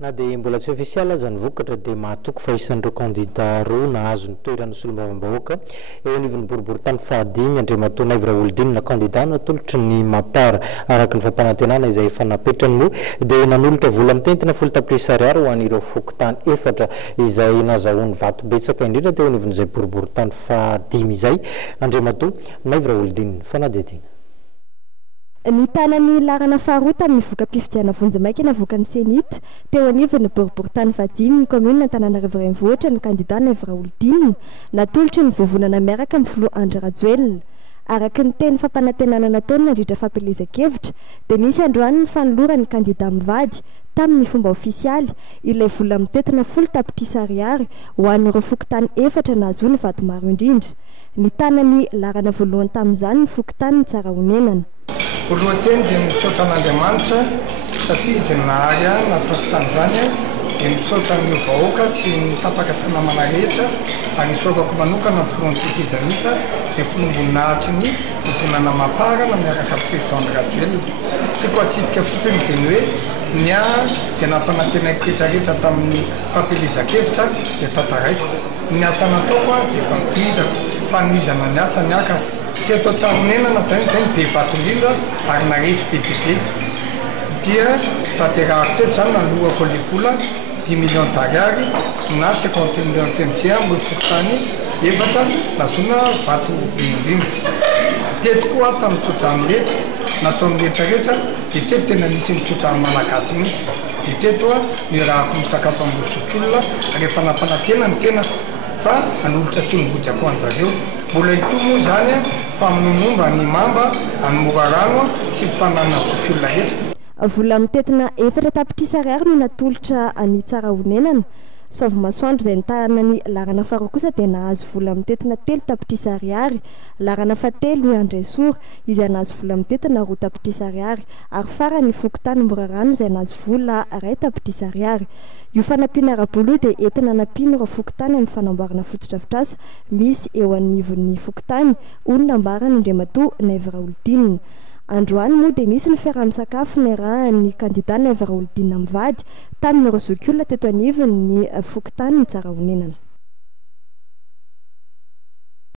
Na dia mbola tsy ofisialy aza ny vokatra dia mahatoky fa isan'ireo kandida roa nahazo ny toerana solombavambahoaka eo anivon'ny boriboritany fahadimy Andriamatoa Naivo Raholdinina kandida natolotry ny Mapara araka ny fampanantenana izay efa napetrany moa dia nanolotra vola mitentina 10 tapitrisa ariary ho an'ireo fokontany efatra izay nazahoany vato betsaka indrindra teo anivon'izay boriboritany fahadimy izay Andriamatoa Naivo Raholdinina fanadihadiana. Ny tanany larana faharoa tamin'ny voka-pifidiana vonjamaika navoaka ny senita teo anivon'ny boriboritany fahadimy ny commune Antananarivo renivohitra ny kandida Naivo Raholdinina natolotry ny vovonana miaraka amin'ny filoha Andry Rajoelina. Araka ny teny fampanantenana nataony nandritra fampielezan-kevitra dia nisy androany ny fanolorany kandida mivady tamin'ny fomba ofisialy ilay vola mitentina 10 tapitrisa ariary ho an'ireo fokontany efatra nahazoany vato maro indrindra. Ny tanany larana voalohany tamin'izany ny fokontany ny tsara honenana. Voalohany teny dia misaotra an'Andriamanitra satria izy nahary natafitany zany dia misaotra ny vahoaka sy ny tapaka tsy namana rehetra ary isaokako manokana ny filohan'ny tetezanita izay filombonahitry ny fivonana Mapara na miaraka président Rajoelina. Tiako atsitika fotsiny dia ny hoe ny izay nampanantenaiko rehetrarehetra tamin'ny fampielezan-kevitra dia tataraiko. Ny asa nataoko dia efa mipizako fanomezana ny asa ny aka teto an-tsaronenana zany be vato indrindra ary naresy be dia be dia tanterahako teto zany nalohako le vola 10 millions d'ariary na 50 millions FMC mboe fokontany efatra nazona vato indrindra. Teto koa tamin'ny tsodrano rehetra nataony rehetrarehetra dia teto tena nisy ny tsodrano malagasy mihitsy dia teto nirahako misakafo ambosokolona rehefa nampanantena ny tena fa anolotra tsy nibody ako anjareo. Mbola ito moa zany fa minonomba ny mamba anomora rano sy mpanana sokolona rehetra. Vola mitentina 4 tapitrisa ariary no natolotra any tsara honenana. Sauvy masoandro izay ny tanany larana faharoa kosa dia nahazo vola mitentina 3 tapitrisa ariary. Larana fahatelo Andresora izay nahazo vola mitentina 2 tapitrisa ariary ary farany fokontany Morarano izay nahazo vola 1 tapitrisa ariary. Io fanampiana ara-bolo dia entina nampiana ireo fokontany amin'ny fanamboarana fotodrafitrasa misy eo anivon'ny fokontany olona ambarany Andriamatoa Naivo Raholdinina. Androany moa dia nisy ny fiaraha-misakafo niarahan'ny kandida Naivo Raholdinina mivady tamin'ireo zokiolona teto anivon'ny fokontany ny tsara honenana.